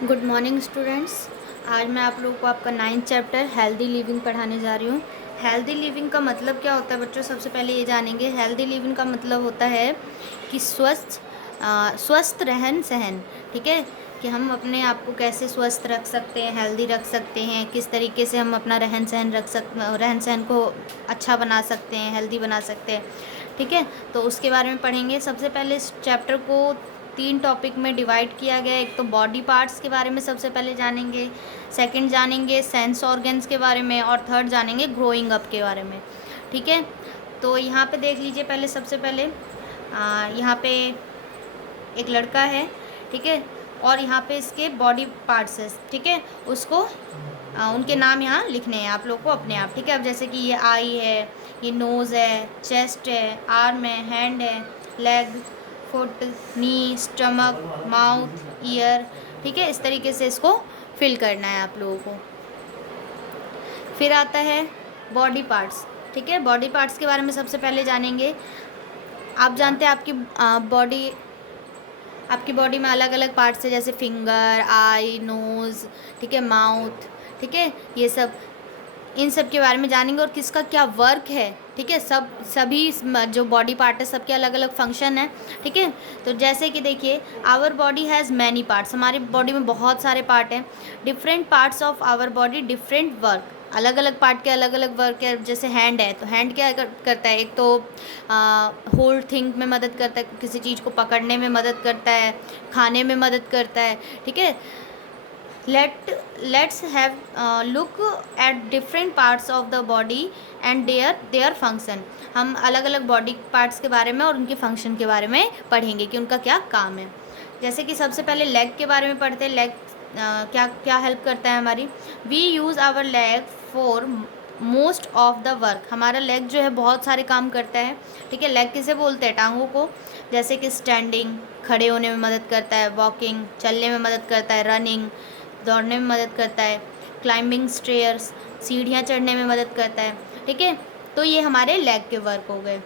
Good morning students. आज मैं आप लोगों को आपका 9th चैप्टर हेल्दी लिविंग पढ़ाने जा रही हूँ। हेल्दी लिविंग का मतलब क्या होता है बच्चों? सबसे पहले ये जानेंगे। हेल्दी लिविंग का मतलब होता है कि स्वस्थ रहन सहन। ठीक है, कि हम अपने आप को कैसे स्वस्थ रख सकते हैं, हेल्दी रख सकते हैं, किस तरीके से हम अपना रहन सहन को अच्छा बना सकते हैं, हेल्दी बना सकते हैं। ठीक है, तो उसके बारे में पढ़ेंगे। सबसे पहले इस चैप्टर को 3 टॉपिक में डिवाइड किया गया है। एक तो बॉडी पार्ट्स के बारे में सबसे पहले जानेंगे, सेकंड जानेंगे सेंस ऑर्गन्स के बारे में, और थर्ड जानेंगे ग्रोइंग अप के बारे में। ठीक है, तो यहाँ पे देख लीजिए। पहले सबसे पहले यहाँ पे एक लड़का है, ठीक है, और यहाँ पे इसके बॉडी पार्ट्स है, ठीक है, उसको उनके नाम यहाँ लिखने हैं आप लोग को अपने आप। ठीक है, अब जैसे कि ये आई है, ये नोज़ है, चेस्ट है, आर्म है, हैंड है, लेग, फुट, नी, स्टमक, माउथ, ईयर। ठीक है, इस तरीके से इसको फिल करना है आप लोगों को। फिर आता है बॉडी पार्ट्स। ठीक है, बॉडी पार्ट्स के बारे में सबसे पहले जानेंगे। आप जानते हैं आपकी बॉडी में अलग अलग पार्ट्स है, जैसे फिंगर, आई, नोज़, ठीक है, माउथ, ठीक है, ये सब, इन सब के बारे में जानेंगे और किसका क्या वर्क है। ठीक है, सभी जो बॉडी पार्ट है सबके अलग अलग फंक्शन है। ठीक है, तो जैसे कि देखिए, our body has many parts. हमारी बॉडी में बहुत सारे पार्ट हैं। Different parts of our body different work. अलग अलग पार्ट के अलग अलग वर्क है। जैसे हैंड है, तो हैंड क्या करता है? एक तो होल्ड थिंग में मदद करता है, किसी चीज़ को पकड़ने में मदद करता है, खाने में मदद करता है। ठीक है, let's have look at different parts of the body and their function। हम अलग अलग बॉडी पार्ट्स के बारे में और उनके फंक्शन के बारे में पढ़ेंगे कि उनका क्या काम है। जैसे कि सबसे पहले लेग के बारे में पढ़ते हैं। लेग क्या क्या हेल्प करता है हमारी? We use our leg for most of the work. हमारा लेग जो है बहुत सारे काम करता है। ठीक है, लेग किसे बोलते हैं? टांगों को। जैसे कि स्टैंडिंग, खड़े होने में मदद करता है, वॉकिंग, चलने में मदद करता है, रनिंग, दौड़ने में मदद करता है, क्लाइंबिंग स्टेयर्स, सीढ़ियाँ चढ़ने में मदद करता है। ठीक है, तो ये हमारे लेग के वर्क हो गए।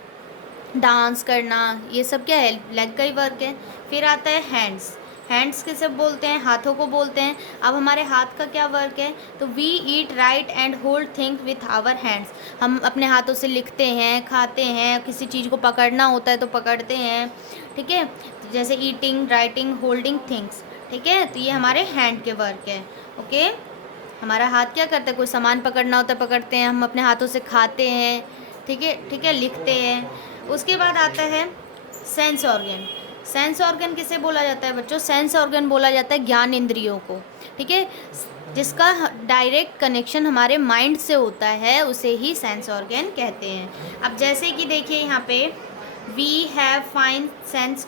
डांस करना, ये सब क्या है? लेग का ही वर्क है। फिर आता है हैंड्स। हैंड्स किसे बोलते हैं? हाथों को बोलते हैं। अब हमारे हाथ का क्या वर्क है? तो we eat, write and hold things with our hands. हम अपने हाथों से लिखते हैं, खाते हैं, किसी चीज़ को पकड़ना होता है तो पकड़ते हैं। ठीक है, जैसे ईटिंग, राइटिंग, होल्डिंग थिंग्स। ठीक है, तो ये हमारे हैंड के वर्क है। ओके, हमारा हाथ क्या करता है? कोई सामान पकड़ना होता है पकड़ते हैं, हम अपने हाथों से खाते हैं। ठीक है, लिखते हैं। उसके बाद आता है सेंस ऑर्गन। सेंस ऑर्गन किसे बोला जाता है बच्चों? सेंस ऑर्गन बोला जाता है ज्ञान इंद्रियों को। ठीक है, जिसका डायरेक्ट कनेक्शन हमारे माइंड से होता है, उसे ही सेंस ऑर्गन कहते हैं। अब जैसे कि देखिए यहाँ पे we have five sense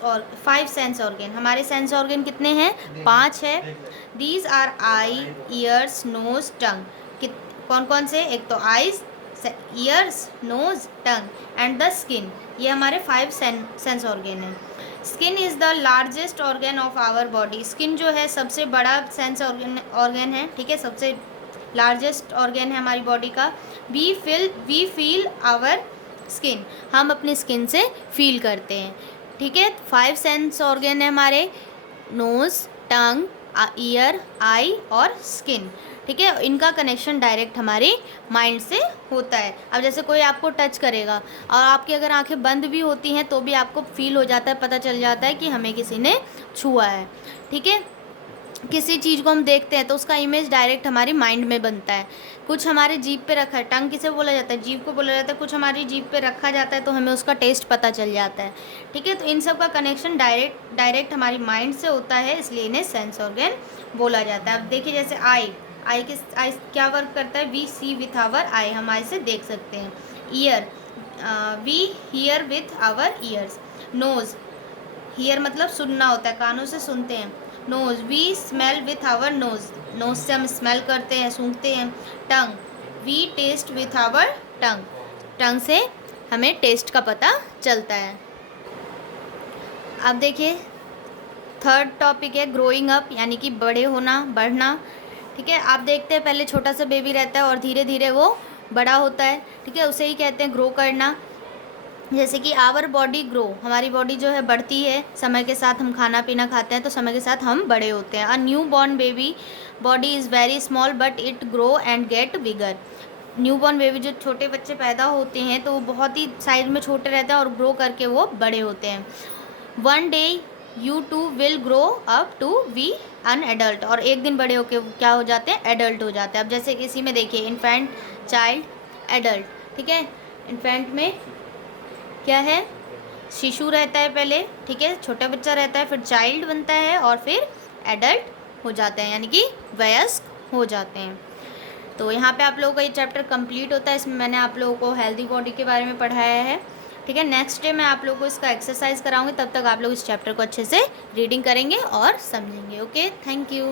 organ. हमारे सेंस ऑर्गन कितने हैं? 5 है। These are eye, ears, nose, tongue. कौन कौन से? एक तो eyes, ears, nose, tongue and the skin. ये हमारे 5 सेंस ऑर्गन हैं। Skin is the largest organ of our body. Skin जो है सबसे बड़ा सेंस ऑर्गन है। ठीक है, सबसे लार्जेस्ट ऑर्गन है हमारी बॉडी का। We feel our skin. हम अपनी स्किन से फील करते हैं। ठीक है, 5 सेंस ऑर्गन है हमारे, नोज़, टंग, ईयर, आई और स्किन। ठीक है, इनका कनेक्शन डायरेक्ट हमारे माइंड से होता है। अब जैसे कोई आपको टच करेगा और आपकी अगर आंखें बंद भी होती हैं तो भी आपको फील हो जाता है, पता चल जाता है कि हमें किसी ने छुआ है। ठीक है, किसी चीज़ को हम देखते हैं तो उसका इमेज डायरेक्ट हमारी माइंड में बनता है। कुछ हमारे जीभ पे रखा है, टंग किसे बोला जाता है? जीभ को बोला जाता है। कुछ हमारी जीभ पे रखा जाता है तो हमें उसका टेस्ट पता चल जाता है। ठीक है, तो इन सब का कनेक्शन डायरेक्ट हमारी माइंड से होता है, इसलिए इन्हें सेंस ऑर्गन बोला जाता है। अब देखिए जैसे आई क्या वर्क करता है? We see with our eye, हम आई से देख सकते हैं। Ear, we hear with our ears. Nose, hear मतलब सुनना होता है, कानों से सुनते हैं। Nose, we smell with our nose, nose से हम स्मेल करते हैं, सूंघते हैं। Tongue, we taste with our tongue, tongue से हमें टेस्ट का पता चलता है। अब देखिए थर्ड टॉपिक है ग्रोइंग अप, यानी कि बड़े होना, बढ़ना। ठीक है, आप देखते हैं पहले छोटा सा बेबी रहता है और धीरे धीरे वो बड़ा होता है। ठीक है, उसे ही कहते हैं ग्रो करना। जैसे कि आवर बॉडी ग्रो, हमारी बॉडी जो है बढ़ती है, समय के साथ हम खाना पीना खाते हैं तो समय के साथ हम बड़े होते हैं। A new born baby body is very small but it grow and gate bigger. New born baby जो छोटे बच्चे पैदा होते हैं तो वो बहुत ही साइज में छोटे रहते हैं और ग्रो करके वो बड़े होते हैं। One day you too will grow up to be an adult, और एक दिन बड़े होके क्या हो जाते हैं, एडल्ट हो जाते हैं। अब जैसे इसी में देखिए इन्फेंट, चाइल्ड, एडल्ट, ठीक है। इन्फेंट में क्या है, शिशु रहता है पहले, ठीक है, छोटा बच्चा रहता है, फिर चाइल्ड बनता है और फिर एडल्ट हो जाते हैं, यानी कि वयस्क हो जाते हैं। तो यहाँ पे आप लोगों का ये चैप्टर कंप्लीट होता है। इसमें मैंने आप लोगों को हेल्दी बॉडी के बारे में पढ़ाया है, ठीक है। नेक्स्ट डे मैं आप लोगों को इसका एक्सरसाइज कराऊंगी, तब तक आप लोग इस चैप्टर को अच्छे से रीडिंग करेंगे और समझेंगे। Okay, thank you.